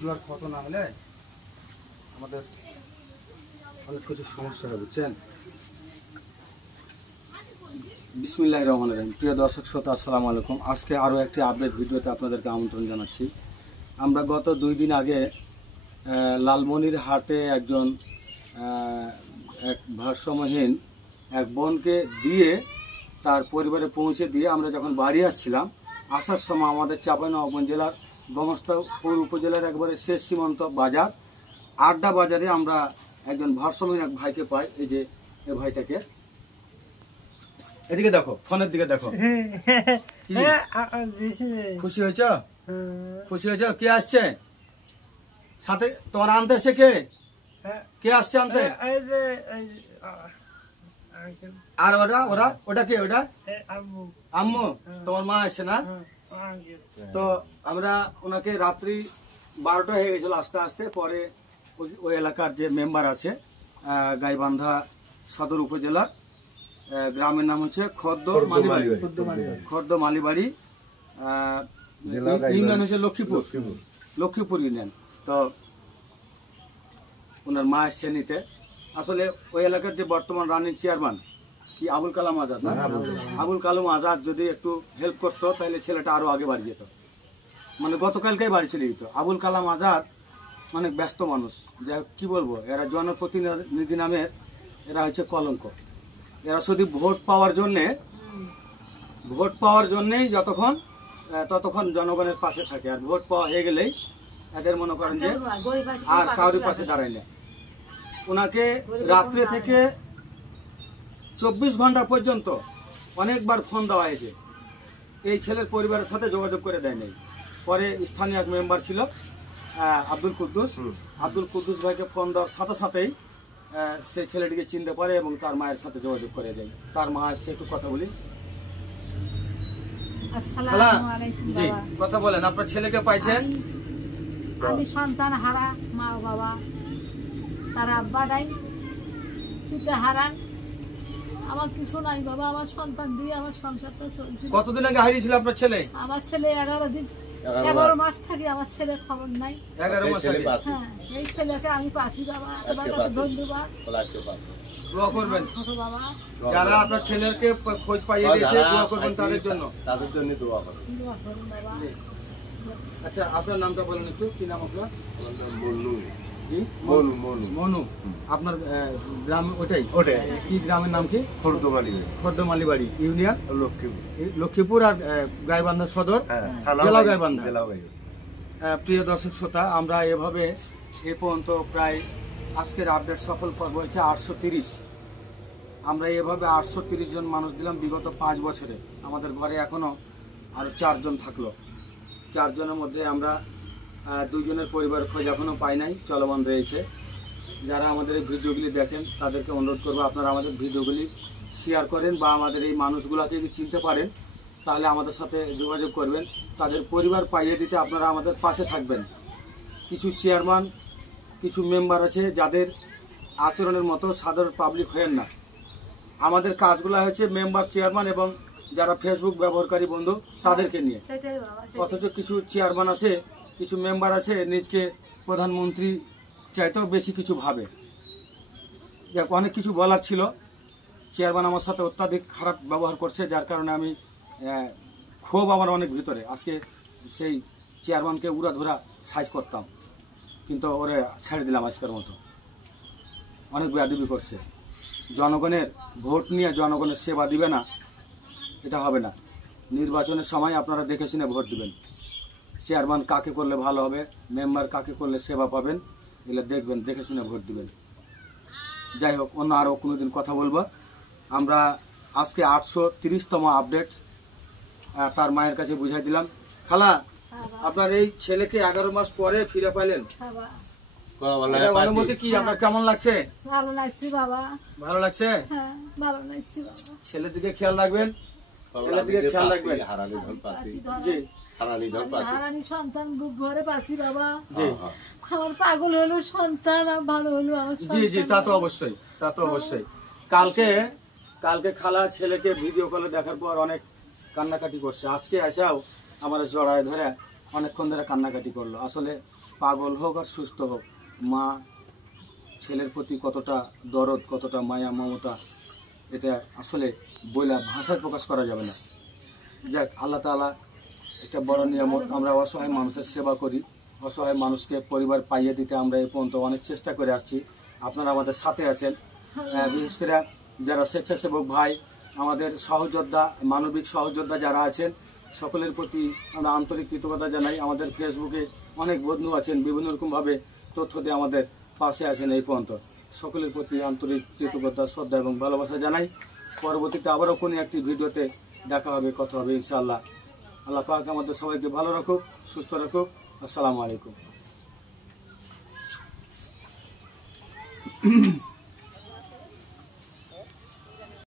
জোয়ার ক্ষত না হলে আমাদের অনেক কিছু সমস্যা হবে, বুঝছেন। বিসমিল্লাহির রহমানির রহিম। প্রিয় দর্শক শ্রোতা, আসসালামু আলাইকুম। আজকে আরও একটি আপডেট ভিডিওতে আপনাদেরকে আমন্ত্রণ জানাচ্ছি। আমরা গত 2 দিন আগে লালমনির হাটে একজন এক ভারসাম্যহীন এক বোনকে দিয়ে তার পরিবারে পৌঁছে দিয়ে আমরা যখন বাড়ি আসছিলাম, আসার সময় আমাদের চাঁপাইনবাবগঞ্জ জেলার গোমস্তাপুর উপজেলার একবারে শেষ সীমান্ত বাজার আড্ডা বাজারে আমরা একজন ভারসাম্যহীন এক ভাইকে পাই। এই যে এই ভাইটাকে, এদিকে দেখো, ফোনের দিকে দেখো। খুশি হয়েছ? খুশি হয়েছ? কে আসছে সাথে তোমার? আনতে এসে কে আসছে আনতে? আর ওরা ওরা ওটা কে? ওটা আম্মু, তোমার মা আসছে না? তো আমরা ওনাকে রাত্রি 12টা হয়ে গেছিল আস্তে আস্তে। পরে ওই এলাকার যে মেম্বার আছে, গাইবান্ধা সদর উপজেলার, গ্রামের নাম হচ্ছে খর্দ মালিবাড়ি, ইউনিয়ন হচ্ছে লক্ষ্মীপুর ইউনিয়ন। তো ওনার মা এসছে নিতে। আসলে ওই এলাকার যে বর্তমান রানিং চেয়ারম্যান কি আবুল কালাম আজাদ, আবুল কালাম আজাদ যদি একটু হেল্প করতো তাহলে ছেলেটা আরো আগে বাড়ি যেত। মানে গতকালকেই বাড়ি চলে যেত। আবুল কালাম আজাদ মানে ব্যস্ত মানুষ, যা কি বলবো, এরা জনপ্রতিনিধি নামের এরা হচ্ছে কলঙ্ক। এরা শুধু ভোট পাওয়ার জন্যেই ততক্ষণ জনগণের পাশে থাকে। আর ভোট পাওয়া হয়ে গেলেই এদের মনে করেন যে আর কারোর পাশে দাঁড়ায় না। ওনাকে রাত্রে থেকে 24 ঘন্টা পর্যন্ত অনেকবার ফোন দেওয়া হয়েছে, এই ছেলের পরিবারের সাথে যোগাযোগ করে দেয় নাই। পরে স্থানীয় এক মেম্বার ছিল আব্দুল কুদ্দুস ভাইকে ফোন দেওয়ার সাথে সাথেই সেই ছেলেটিকে চিনতে পারে এবং তার মায়ের সাথে যোগাযোগ করে দেয়। তার মা আসছে, একটু কথা বলি। জি, কথা বলেন। আপনার ছেলেকে পাইছেন? আমি সন্তান হারা মা বাবা, তার আব্বা নাই, পিতা হারান, আমার কিছু নাই বাবা। আমার সন্তান দিয়ে আমার সংসারটা চলছে। কতদিন আগে হারিয়েছিল আপনার ছেলে? আমার ছেলে 11 মাস থাকি আমার ছেলের খবর নাই। 11 মাস আগে? হ্যাঁ, এই ছেলেকে আমি পাচ্ছি বাবা। তোমার কাছে ধন্যবাদ। দোয়া করবেন যারা আপনার ছেলেকে খোঁজ পাইয়ে দিয়েছে, দোয়া করবেন তাদের জন্য দোয়া করুন বাবা। আচ্ছা, আপনার নামটা বলেন একটু। কি নাম আপনার? মনু। আপনার গ্রাম ওটাই? কি গ্রামের নাম কি? খর্দ মালিবাড়ি, ইউনিয়ন লক্ষ্মীপুর, আর গাইবান্ধা সদর, জেলা গাইবান্ধা। প্রিয় দর্শক শ্রোতা, আমরা এভাবে এ পর্যন্ত প্রায় আজকের আপডেট সফল পর্ব হয়েছে 830। আমরা এভাবে 830 জন মানুষ দিলাম বিগত 5 বছরে। আমাদের ঘরে এখনো আরো 4 জন থাকলো। 4 জনের মধ্যে আমরা 2 জনের পরিবার খোঁজ এখনো পাই নাই, চলমান রয়েছে। যারা আমাদের এই ভিডিওগুলি দেখেন তাদেরকে অনুরোধ করবো আপনারা আমাদের ভিডিওগুলি শেয়ার করেন, বা আমাদের এই মানুষগুলোকে যদি চিনতে পারেন তাহলে আমাদের সাথে যোগাযোগ করবেন। তাদের পরিবার পাইয়ে দিতে আপনারা আমাদের পাশে থাকবেন। কিছু চেয়ারম্যান, কিছু মেম্বার আছে যাদের আচরণের মতো সাধারণ পাবলিক হয়েন না। আমাদের কাজগুলো হচ্ছে মেম্বার, চেয়ারম্যান এবং যারা ফেসবুক ব্যবহারকারী বন্ধু তাদেরকে নিয়ে। অথচ কিছু চেয়ারম্যান আছে, কিছু মেম্বার আছে নিজকে প্রধানমন্ত্রী চাইতেও বেশি কিছু ভাবে। অনেক কিছু বলার ছিল। চেয়ারম্যান আমার সাথে অত্যাধিক খারাপ ব্যবহার করছে, যার কারণে আমি ক্ষোভ আমার অনেক ভিতরে। আজকে সেই চেয়ারম্যানকে উড়াধুরা সাইজ করতাম, কিন্তু ওরে ছেড়ে দিলাম আজকের মতো। অনেক বেয়াদবি করছে। জনগণের ভোট নিয়ে জনগণের সেবা দিবে না, এটা হবে না। নির্বাচনের সময় আপনারা দেখে শুনে ভোট দিবেন। চেয়ারম্যান কাকে করলে ভালো হবে, মেম্বার কাকে করলে সেবা পাবেন, এগুলো দেখবেন, দেখে শুনে ভোট দিবেন। যাই হোক, অন্য আরও কোনোদিন কথা বলবো। আমরা আজকে 830তম আপডেট তার মায়ের কাছে বুঝাই দিলাম। খালা, আপনার এই ছেলেকে 11 মাস পরে ফিরে পাইলেন, অনুমতি কি? আপনার কেমন লাগছে? ভালো লাগছে বাবা। ভালো লাগছে? হ্যাঁ, ভালো লাগছে বাবা। ছেলের দিকে খেয়াল রাখবেন, ছেলের দিকে খেয়াল রাখবেন। জি, হারানি সন্তান বুক ভরে পাচ্ছি বাবা। জি, আমার পাগল হলো সন্তান, আর ভালো হলো আমার। জি জি, তা তো অবশ্যই, তা তো অবশ্যই। কালকে খালা ছেলেকে ভিডিও কলে দেখার পর অনেক কান্নাকাটি করছে। আজকে আসাও আমার জড়ায় ধরে অনেকক্ষণ ধরে কান্নাকাটি করলো। আসলে পাগল হোক আর সুস্থ হোক, মা ছেলের প্রতি কতটা দরদ, কতটা মায়া মমতা, এটা আসলে বইলা ভাষায় প্রকাশ করা যাবে না। যাক, আল্লাহ তাআলা একটা বড় নিয়ামত। আমরা অসহায় মানুষের সেবা করি, অসহায় মানুষকে পরিবার পাইয়ে দিতে আমরা এই পর্যন্ত অনেক চেষ্টা করে আসছি। আপনারা আমাদের সাথে আছেন। বিশেষ করে যারা স্বেচ্ছাসেবক ভাই, আমাদের সহযোদ্ধা, মানবিক সহযোদ্ধা যারা আছেন, সকলের প্রতি আমরা আন্তরিক কৃতজ্ঞতা জানাই। আমাদের ফেসবুকে অনেক বন্ধু আছেন, বিভিন্ন রকমভাবে তথ্য দিয়ে আমাদের পাশে আছেন এই পর্যন্ত। সকলের প্রতি আন্তরিক কৃতজ্ঞতা, শ্রদ্ধা এবং ভালোবাসা জানাই। পরবর্তীতে আবারও কোনো একটি ভিডিওতে দেখা হবে, কথা হবে ইনশাআল্লাহ। আল্লাহ পাক আমাদের সবাইকে ভালো রাখুক, সুস্থ রাখুক। আসসালামু আলাইকুম।